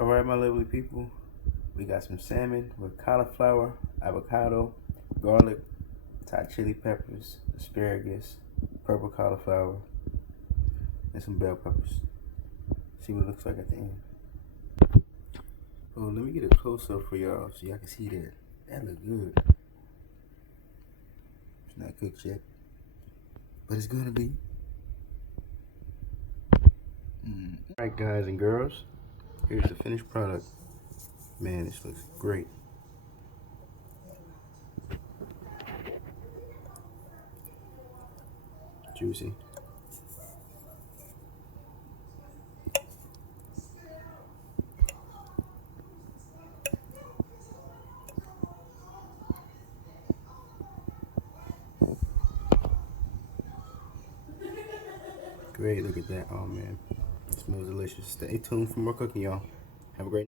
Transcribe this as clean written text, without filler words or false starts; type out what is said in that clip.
Alright, my lovely people, we got some salmon with cauliflower, avocado, garlic, Thai chili peppers, asparagus, purple cauliflower, and some bell peppers. See what it looks like at the end. Oh, let me get a close up for y'all so y'all can see that. That look good. It's not cooked yet, but it's gonna be. Alright, guys and girls, here's the finished product. Man, this looks great. Juicy. Great, look at that. Oh man, it smells delicious. Stay tuned for more cooking, y'all. Have a great